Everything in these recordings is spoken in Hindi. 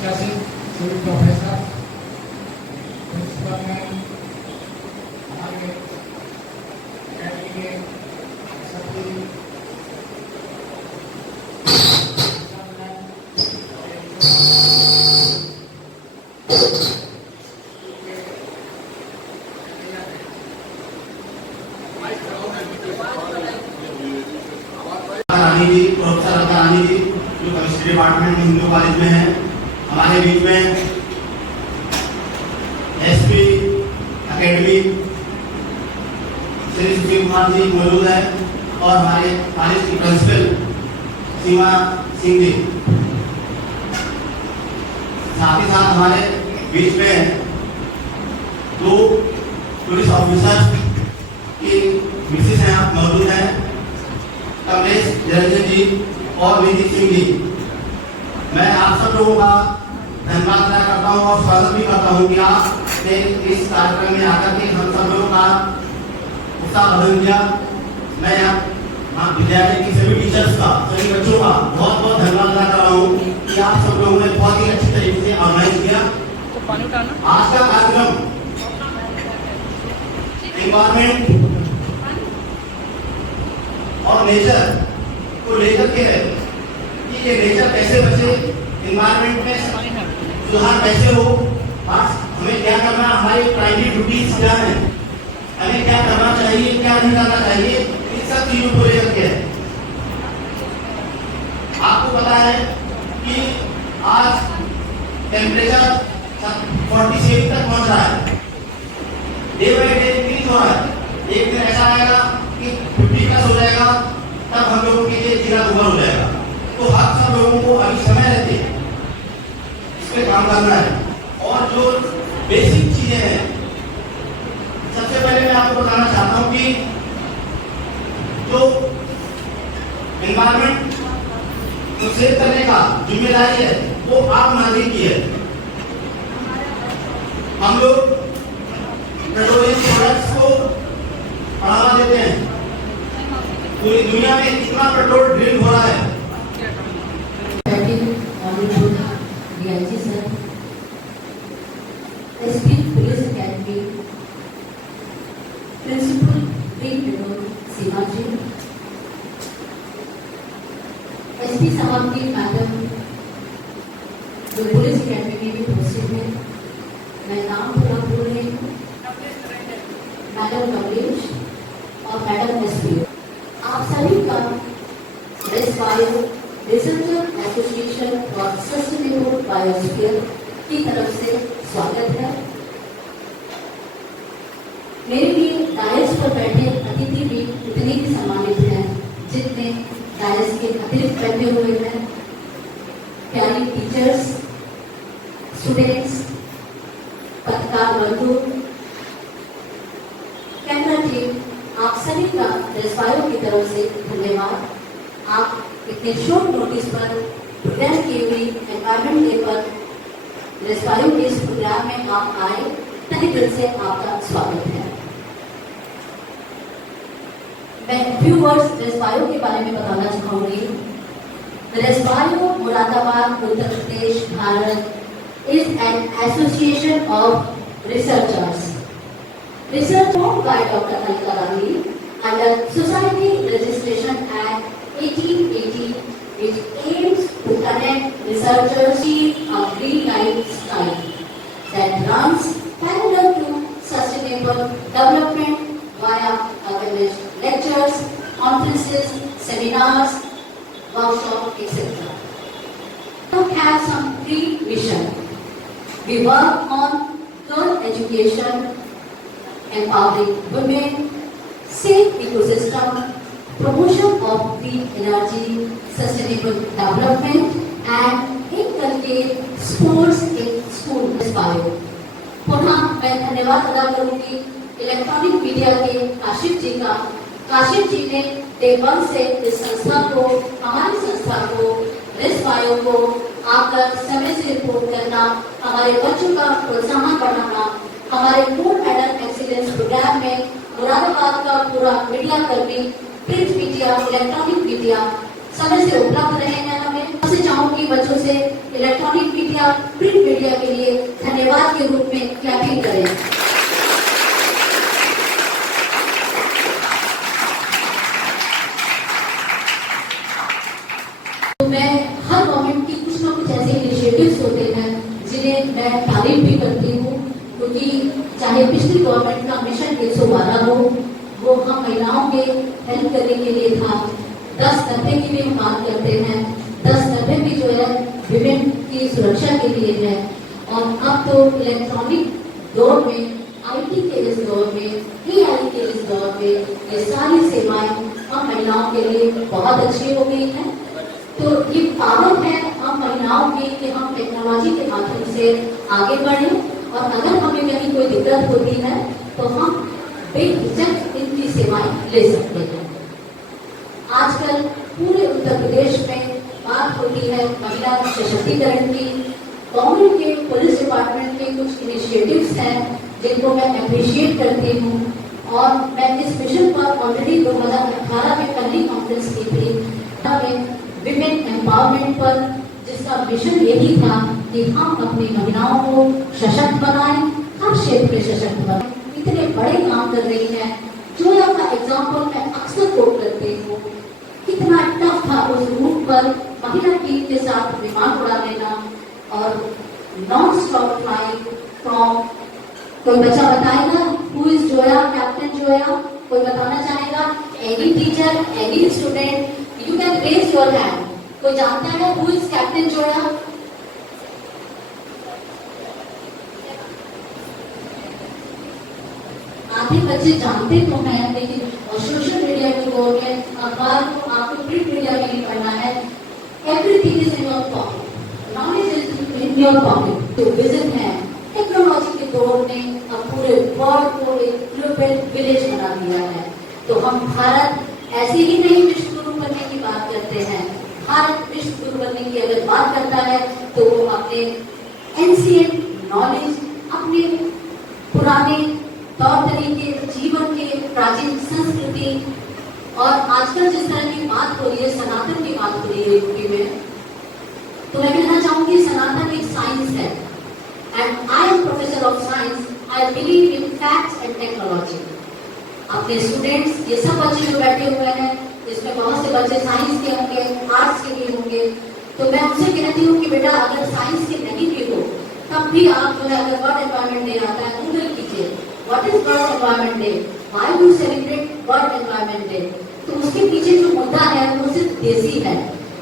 शिक्षा से सभी प्रोफेसर प्रिंसिपल मैम हमारे अकेडमी के सभी रानी जी, प्रोफेसर रानी जी जो केमिस्ट्री डिपार्टमेंट में हिंदू कॉलेज में है, हमारे बीच में एसपी अकेडमी श्री सुशील कुमार जी मौजूद है और हमारे कॉलेज की प्रिंसिपल सीमा सिंह जी, साथ ही साथ हमारे बीच में 2 पुलिस ऑफिसर की मिसेस हैं मौजूद हैं, कमलेश निरंजन जी और विनीत सिंह जी। मैं आप सब लोगों का धन्यवाद अदा करता हूँ और स्वागत भी करता हूँ कि आपने इस कार्यक्रम में आकर के हम सब लोगों का उत्साह बदल दिया। मैं विद्यालय की सभी टीचर्स का, सभी बच्चों का बहुत बहुत धन्यवाद अदा कर रहा हूँ कि आप सब लोगों ने बहुत ही अच्छी तरीके से ऑर्गेनाइज किया। आज का कार्यक्रम एनवायरमेंट और नेचर को लेकर के है कि ये नेचर कैसे बचे, एनवायरमेंट में सुधार कैसे हो, हमें क्या करना, हमारी प्राइमरी ड्यूटीज क्या है, हमें क्या करना चाहिए, क्या नहीं करना चाहिए, इन सब चीजों को लेकर के है। आपको पता है कि आज टेम्परेचर 47 तक पहुंच रहा है, डे बाई डे इंक्रीज हो रहा है। एक दिन ऐसा आएगा कि 50 प्लस हो जाएगा, तब हम लोगों के लिए जीरा दुबर हो जाएगा। तो हम सब लोगों को अभी समय रहते इस पे काम करना है। और जो बेसिक चीजें हैं, सबसे पहले मैं आपको बताना चाहता हूँ कि जो एनवायरमेंट को सेव करने का जिम्मेदारी है वो आप नागरिक की है। हम लोग पेट्रोलियम प्रोडक्ट्स को बढ़ावा देते हैं। पूरी दुनिया में कितना पेट्रोल ड्रिल हो रहा है। एसपी पुलिस अकेडमी प्रिंसिपल सीमा जी, एसपी साहब की मैडम जो पुलिस अकेडमी में भी उपस्थित है, मैं नाम पूरा बोल रही हूँ, मैडम कमलेश और मैडम एसपी। आप सभी का रेस्पायर रिसर्चर एसोसिएशन और सस्टेनेबल बायोस्फीयर की तरफ से स्वागत है। मेरे लिए डायस पर बैठे अतिथि भी उतने ही सम्मानित हैं जितने डायस के अतिरिक्त बैठे हुए हैं। प्यारी टीचर्स, स्टूडेंट्स, पत्रकार बंधु, कैमरा टीम, आप सभी का रेस्पायर की तरफ से धन्यवाद। आप इतने शॉर्ट नोटिस पर प्रोग्राम की हुई एनवायरमेंट डे पर रेस्पायर के इस प्रोग्राम में आप आए, तहे दिल से आपका स्वागत है। मैं फ्यू वर्ड्स रेस्पायर के बारे में बताना चाहूंगी। Respire Moradabad, Uttar Pradesh, Bharat is an association of researchers formed by Dr. Alika Rani under Society Registration Act 1880, which aims to connect researchers to a green lifestyle that runs parallel to sustainable development via awareness lectures, conferences, seminars, workshops, etc. We have some free vision. We work on girl education, empowering women, safe ecosystem, promotion of clean energy, sustainable development, and inculcate sports in school inspire. पुनः मैं धन्यवाद अदा करूंगी इलेक्ट्रॉनिक मीडिया के काशिफ जी का। काशिफ जी ने डे 1 से इस संस्था को, हमारी संस्था को, रेस्पायर को आकर समय से रिपोर्ट करना, हमारे बच्चों का प्रोत्साहन बढ़ाना, हमारे फूड मेडल एक्सीलेंस प्रोग्राम में मुरादाबाद का पूरा मीडिया कर्मी, प्रिंट मीडिया, इलेक्ट्रॉनिक मीडिया समय से उपलब्ध रहे हैं। हमें चाहूंगी बच्चों से इलेक्ट्रॉनिक मीडिया, प्रिंट मीडिया के लिए धन्यवाद के रूप में क्लैपिंग करें। तो मैं हर गवर्नमेंट की कुछ ना कुछ ऐसे इनिशिएटिव्स होते हैं जिन्हें मैं तारीफ भी करती हूँ, क्योंकि चाहे पिछली गवर्नमेंट का मिशन 112 हो, वो हम महिलाओं के हेल्प करने के लिए था। 10-90 की भी हम बात करते हैं, 10-90 भी जो है विमेन की सुरक्षा के लिए है। और अब तो इलेक्ट्रॉनिक दौर में, आईटी के इस दौर में, एआई के इस दौर में ये सारी सेवाएं हम महिलाओं के लिए बहुत अच्छी हो गई हैं। तो ये पावर है हम महिलाओं की कि हम टेक्नोलॉजी के माध्यम से आगे बढ़ें, और अगर हमें कहीं कोई दिक्कत होती है तो हम बेहिचक इनकी सेवाएं ले सकते हैं। आजकल पूरे उत्तर प्रदेश में बात होती है महिला सशक्तिकरण की। गवर्नमेंट के पुलिस डिपार्टमेंट के कुछ इनिशिएटिव्स हैं जिनको मैं अप्रिशिएट करती हूँ, और मैं इस मिशन पर ऑलरेडी 2018 में पहली कॉन्फ्रेंस की थी विमेन एम्पावरमेंट पर, जिसका मिशन यही था कि हम अपनी महिलाओं को सशक्त बनाएं, हर क्षेत्र में सशक्त बनाएं। इतने बड़े काम कर रही हैं। जोया का एग्जाम्पल मैं अक्सर कोट करती हूँ, कितना टफ था उस रूट पर महिला टीम के साथ विमान उड़ा लेना और नॉन स्टॉप फ्लाइंग फ्रॉम। कोई बच्चा बताएगा who is Zoya, captain Zoya? कोई बताना चाहेगा? Any teacher, any student, you can raise your hand. कोई जानता है हु इज कैप्टन जोया? आधे बच्चे जानते तो हैं, लेकिन सोशल मीडिया के दौर में अखबार को आपको प्रिंट मीडिया में नहीं पढ़ना है। Everything is in your pocket, knowledge is in your pocket. तो विजन है टेक्नोलॉजी के दौर में अब पूरे वर्ल्ड को एक ग्लोबल विलेज बना दिया है। तो हम भारत ऐसे ही नहीं विश्व गुरु बनने की बात करते हैं। भारत विश्व गुरु बनने की अगर बात करता है तो वो अपने एंशिएंट नॉलेज, अपने पुराने तौर तरीके, जीवन के प्राचीन संस्कृति, और आजकल जिस तरह की बात हो रही है, सनातन की बात हो रही है यूपी में, तो मैं कहना चाहूंगी सनातन एक साइंस है, and I am professor of science. I believe in facts and technology. अपने स्टूडेंट्स, ये सब बच्चे जो बैठे हुए हैं, इसमें बहुत से बच्चे साइंस के होंगे, आर्ट्स के भी होंगे, तो मैं उनसे कहती हूँ कि बेटा अगर साइंस के नहीं भी हो तब भी आप जो है, अगर वर्ल्ड एनवायरमेंट डे आता है गूगल कीजिए, what is world environment day, why do celebrate world environment day. तो उसके पीछे जो मुद्दा है वो सिर्फ देसी है,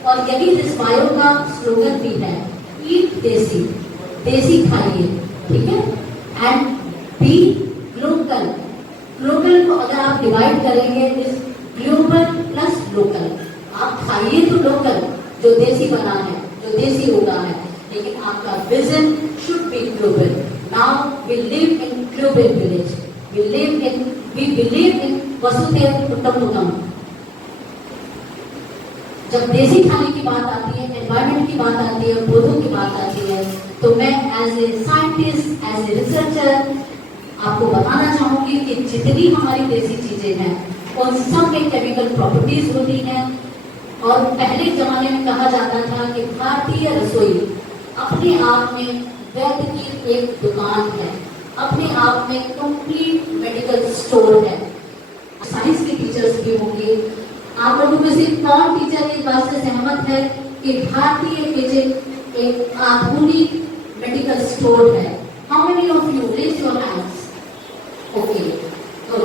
और यही रिस्पायो का स्लोगन भी है, ईट देसी, देसी खाइए, ठीक है, एंड बी ग्लोबल। ग्लोबल को अगर आप डिवाइड करेंगे इस ग्लोबल प्लस लोकल, आप खाइए तो लोकल जो देसी बना है, जो देसी होगा है, लेकिन आपका vision should be global. Now we live in global village, we believe in वसुधैव कुटुंबकम। जब देसी खाने की बात आती है, एनवायरमेंट की बात आती है, पौधों की बात आती है, तो मैं as a scientist, as a researcher आपको बताना चाहूंगी कि जितनी हमारी देसी चीजें हैं उन सब में केमिकल प्रॉपर्टीज होती हैं। और पहले जमाने में कहा जाता था कि भारतीय रसोई अपने आप में वैद्य की एक दुकान है, अपने आप में कंप्लीट मेडिकल स्टोर है। साइंस के टीचर्स भी होंगे, आप लोगों में से कौन टीचर इस बात से सहमत है कि भारतीय किचन एक आधुनिक मेडिकल स्टोर है? How many of you raise your hands? Okay, तो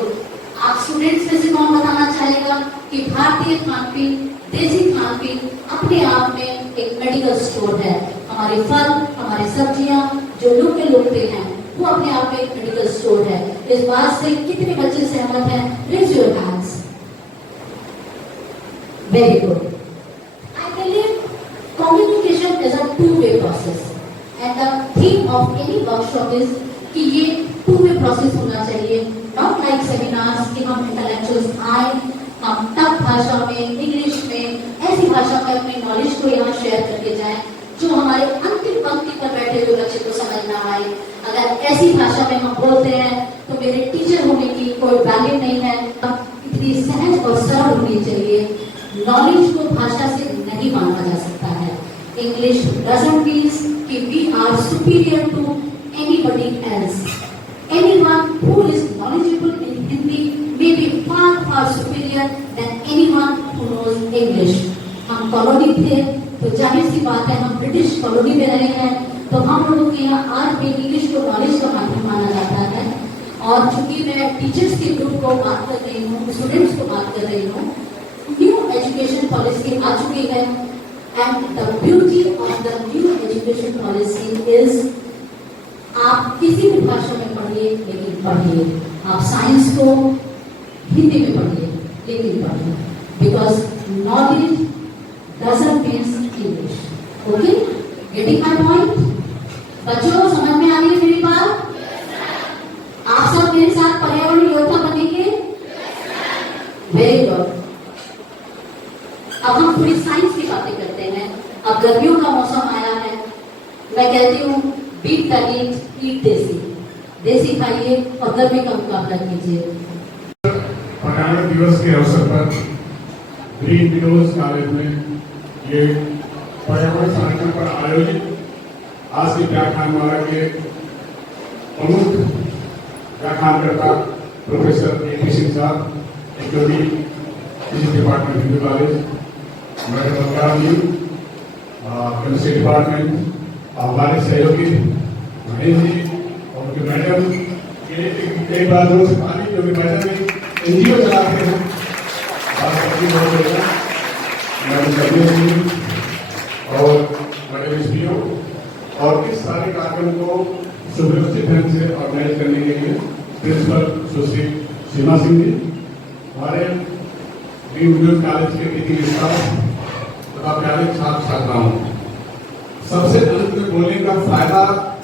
आप स्टूडेंट्स में से कौन बताना चाहेगा कि भारतीय खान पीन, देसी खान पीन अपने आप में एक मेडिकल स्टोर है? हमारे फल, हमारी सब्जियां जो लोकल उगते हैं वो अपने आप में एक मेडिकल स्टोर है। इस बात से कितने बच्चे सहमत हैं? Raise your hands. Very good. I believe communication is a two-way process, and the theme of any workshop is कि ये टू-वे प्रोसेस होना चाहिए, नॉट लाइक सेमिनार्स कि हम इंटेलेक्चुअल्स आए, हम टफ भाषा में, इंग्लिश में, ऐसी भाषा में अपनी नॉलेज को यहाँ शेयर करके जाएं जो हमारे अंतिम पंक्ति पर बैठे हुए बच्चे को समझ ना आए। अगर ऐसी भाषा में हम बोलते हैं तो मेरे टीचर होने की कोई वैल्यू नहीं है। इतनी सहज और सरल होनी चाहिए। नॉलेज को भाषा से नहीं माना जा सकता है। English doesn't mean कि we are superior to anybody else. Anyone who is knowledgeable in Hindi may be far superior than anyone who knows English. हम कॉलोनी थे तो जाहिर सी बात है हम ब्रिटिश कॉलोनी में रहे हैं तो हम लोगों के यहाँ आज भी इंग्लिश को नॉलेज का माध्यम माना जाता है। और चूंकि मैं टीचर्स के ग्रुप को बात कर रही हूँ, स्टूडेंट्स को बात कर रही हूँ, न्यू एजुकेशन पॉलिसी आ चुकी है and the beauty of the new education policy is आप किसी भी भाषा में पढ़िए लेकिन पढ़िए, आप साइंस को हिंदी में पढ़िए लेकिन पढ़िए, because knowledge doesn't means English. Okay, getting my point? बच्चों समझ में आ रही है मेरी बात? आप सब मेरे साथ पर्यावरण योद्धा बनेंगे? Very good. अब हम थोड़ी साइंस की बातें करते हैं। अब गर्मियों का मौसम आया है, मैं कहती हूँ बीट द हीट, ईट देसी, देसी खाइए और गर्मी का मुकाबला कीजिए। पर्यावरण दिवस के अवसर पर ग्रीन विडोज कॉलेज में ये पर्यावरण कार्यक्रम पर आयोजित आज की व्याख्यानमाला के प्रमुख व्याख्यानकर्ता प्रोफेसर ए.पी. सिंह साहब, including physics department Hindu college, madam Balram ji, chemistry department, हमारे सहयोगी महेश जी और उनके मैडम कई बार रोज पानी जो कि मैडम एनजीओ चलाते हैं और मैडम एसपीओ और इस सारे कार्यक्रम को सुव्यवस्थित ढंग से ऑर्गेनाइज करने के लिए प्रिंसिपल सुश्री सीमा सिंह जी, हमारे कॉलेज के टीचिंग स्टाफ तथा प्यारे छात्र छात्राओं, सबसे अंत में बोलने का फायदा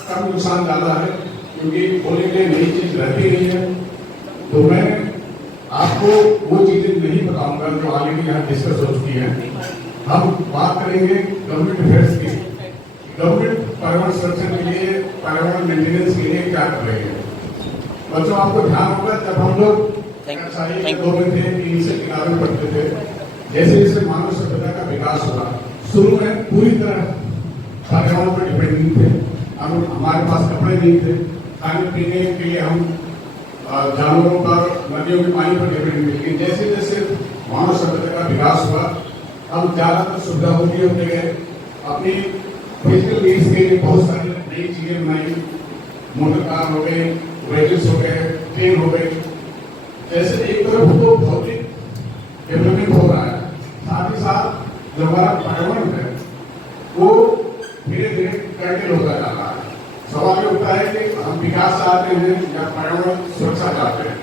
कम नुकसान ज्यादा है क्योंकि बोलने के लिए नई चीज रहती नहीं है। तो मैं आपको वो चीजें नहीं बताऊंगा जो ऑलरेडी यहाँ डिस्कस हो चुकी है। हम बात करेंगे गवर्नमेंट अफेयर्स की, गवर्नमेंट पर्यावरण संरक्षण के लिए, पर्यावरण मेंटेनेंस के लिए क्या कर रही है। बच्चों आपको ध्यान होगा जब हम लोग दो में थे, तीन से किनारे पढ़ते थे, जैसे जैसे मानव सभ्यता का विकास हुआ, शुरू में पूरी तरह पर्यावरण पर डिपेंडेंट थे। हम हमारे पास कपड़े नहीं थे, खाने पीने के लिए हम जानवरों पर, नदियों के पानी पर डिपेंडेंट थे। लेकिन जैसे जैसे मानव सभ्यता का विकास हुआ, हम ज्यादातर सुविधा होती होते गए, अपनी फिजिकल नीड्स के लिए बहुत सारी नई चीजें बनाई, मोटर कार हो गए, व्हीकल्स हो गए, ट्रेन हो गई। जैसे एक तरफ तो भौतिक डेवलपमेंट हो रहा है, साथ ही साथ जो हमारा पर्यावरण है वो धीरे धीरे कर्टिल होता जा रहा है। सवाल ये उठता है कि हम विकास चाहते हैं या पर्यावरण सुरक्षा चाहते हैं।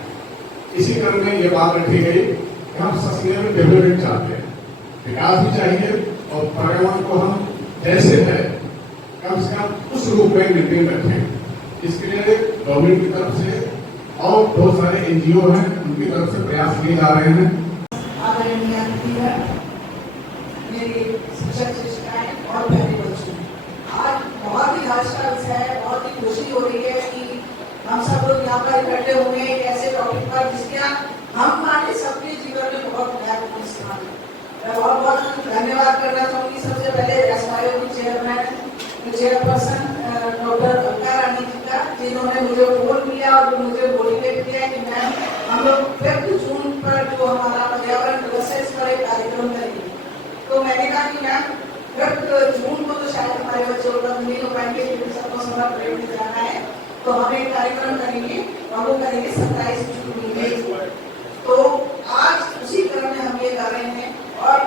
इसी क्रम में ये बात रखी गई कि हम सस्टेनेबल डेवलपमेंट चाहते हैं, विकास भी चाहिए और पर्यावरण को हम जैसे है कम से कम उस रूप में मेंटेन रखें। इसके लिए गवर्नमेंट की तरफ से और बहुत सारे एनजीओ हैं, उनकी तरफ से प्रयास किए जा रहे हैं। आदरणीय मेरे शिक्षक शिक्षिकाएं और प्यारे बच्चों, आज बहुत ही हर्ष का विषय है, बहुत ही खुशी हो रही है कि हम सब लोग यहाँ पर इकट्ठे हुए हैं एक ऐसे टॉपिक पर जिसके हमारे सबके जीवन में बहुत महत्वपूर्ण स्थान है। मैं बहुत बहुत धन्यवाद करना चाहूँगी सबसे पहले एसवाईओ की चेयरपर्सन डॉक्टर अलका रानी जी का, जिन्होंने मुझे फोन किया और मुझे मोटिवेट किया कि मैम हम लोग 5 जून पर जो हमारा पर्यावरण दिवस है इस पर एक कार्यक्रम करेंगे। तो मैंने कहा कि मैम 5 जून को तो शायद हमारे बच्चे उपलब्ध नहीं हो पाएंगे क्योंकि सबको समर परेड में जाना है, तो हम एक कार्यक्रम करेंगे और वो करेंगे 27 जून में। तो आज उसी क्रम में हम ये कर रहे हैं और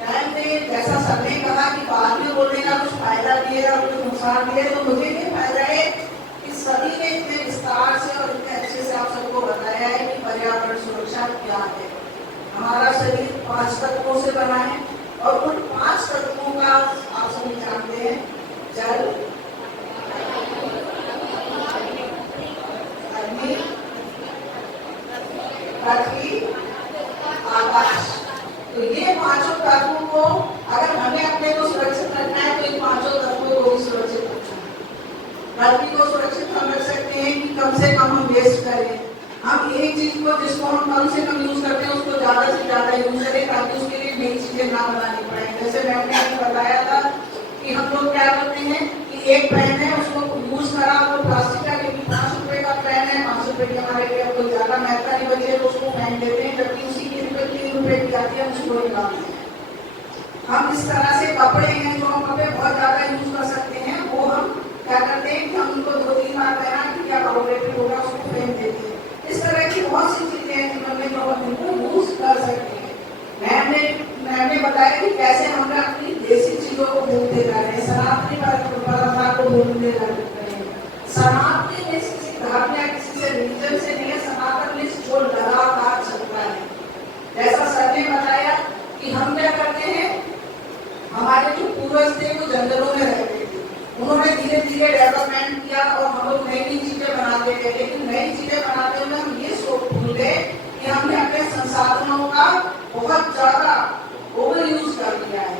मैम ने जैसा सबने कहा कि बाद में बोलने का कुछ फायदा भी है और कुछ नुकसान भी है, तो मुझे ये फायदा है कि सभी ने इतने विस्तार से और इतने अच्छे से आप सबको बताया है कि पर्यावरण सुरक्षा क्या है। हमारा शरीर 5 तत्वों से बना है और उन 5 तत्वों का आप सभी जानते हैं, जल, अग्नि, पृथ्वी, आकाश। तो ये 5 तत्वों को अगर हमें अपने को सुरक्षित रखना है तो इन 5 तत्वों को भी सुरक्षित रखना है। पृथ्वी को सुरक्षित हम रख सकते हैं कि कम से कम हम वेस्ट करें, हम एक चीज को जिसको हम कम से कम यूज करते हैं उसको ज्यादा से ज्यादा यूज करें ताकि उसके लिए नई चीजें ना बनानी पड़े। जैसे मैंने आपको बताया था कि हम लोग क्या करते हैं कि एक पेन है उसको यूज करा वो प्लास्टिक का, क्योंकि 5 रुपए का पेन है, 5 रुपए की हमारे लिए कोई ज्यादा महत्ता नहीं बची है तो उसको फेंक देते हैं, जबकि उसी की 3 रुपए की आती है उसको निकालते हैं। हम इस तरह से कपड़े हैं जो हम कपड़े बहुत ज्यादा यूज कर सकते हैं वो हम क्या करते हैं कि हम उनको 2-3 बार पहना कि क्या बायोडेटिक होगा उसको फेंक देते हैं। इस तरह की बहुत सी चीजें हैं जिनमें जो हम इनको यूज कर सकते हैं। मैम ने बताया कि कैसे हम अपनी देसी चीजों को भूलते जा रहे हैं, सनातनी परंपरा को भूलते जा रहे हैं। सनातनी लिस्ट किसी धर्म या किसी से रिलीजन से नहीं है, सनातन लिस्ट जो लगातार चलता है। जैसा सर ने बताया कि हम क्या करते हैं, हमारे जो पूर्वज थे वो जंगलों में रहते थे, उन्होंने धीरे धीरे डेवलपमेंट किया और हम लोग नई नई चीजें बनाते गए, लेकिन नई चीजें बनाते हुए हम ये सोच भूल गए कि हमने अपने संसाधनों का बहुत ज्यादा ओवर यूज कर दिया है।